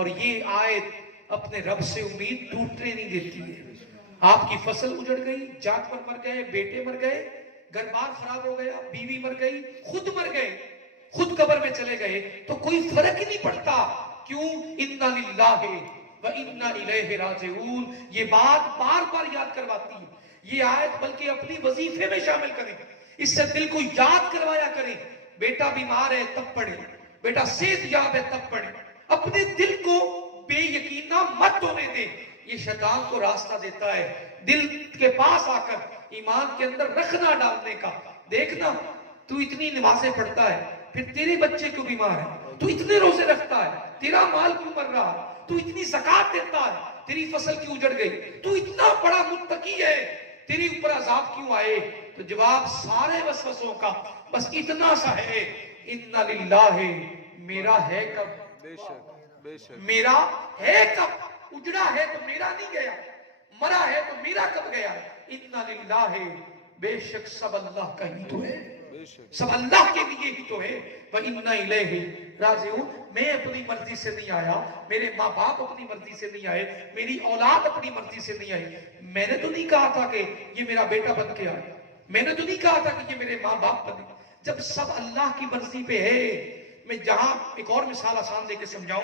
اور یہ آیت اپنے رب سے امید ٹوٹنے نہیں دیتی ہے۔ آپ کی فصل اجڑ گئی، جانور مر گئے، بیٹے مر گئے، گھر بار خراب ہو گیا، بیوی مر گئی، خود مر گئے، خود قبر میں چلے گئے، تو کوئی فرق ہی نہیں پڑتا۔ کیوں؟ اِنَّا لِلَّهِ وَإِنَّا إِلَيْهِ رَاجِعُونَ۔ یہ بات بار بار یاد کرواتی ہے یہ آیت، بلکہ اپنی وظیفے میں شامل کریں، اس سے دل کو یاد کروایا کریں۔ بیٹا بیمار ہے تب پڑھے، بیٹا صحت یاب ہے تب پڑھے۔ اپنے دل کو بے یقینہ مت ہونے دے، یہ شیطان کو راستہ دیتا ہے دل کے پاس آ کر ایمان کے اندر رکھنا ڈالنے کا۔ دیکھنا تو اتنی نمازیں پڑھتا ہے، پھر تیرے بچے کیوں بیمار ہے؟ تو اتنے روزے رکھتا ہے، تیرا مال کیوں مر رہا ہے؟ تو اتنی زکوٰۃ دیتا ہے، تیری فصل کیوں اجڑ گئی؟ تو اتنا بڑا متقی ہے، تیری اوپر عذاب کیوں آئے؟ تو جواب سارے وسوسوں کا بس اتنا سا ہے، اِنَّا لِلَّهِ، میرا ہے کب؟ بے شک بے شک میرا ہے کب؟ اجڑا ہے تو میرا نہیں گیا، مرا ہے تو میرا کب گیا؟ اِنَّا لِلَّهِ، بے شک سب اللہ کا ہی تو ہے، بے شک سب اللہ کے لیے ہی تو ہے۔ وَإِنَّا إِلَيْهِ رَاجِعُونَ۔ میں اپنی مرضی سے نہیں آیا، میرے ماں باپ اپنی مرضی سے نہیں آئے، میری اولاد اپنی مرضی سے نہیں آئی۔ میں نے تو نہیں کہا تھا کہ یہ میرا بیٹا بن کے آئے، میں نے تو نہیں کہا تھا کہ یہ میرے ماں باپ بنے۔ جب سب اللہ کی مرضی پہ ہے، میں جہاں ایک اور مثال آسان دے کے سمجھاؤں،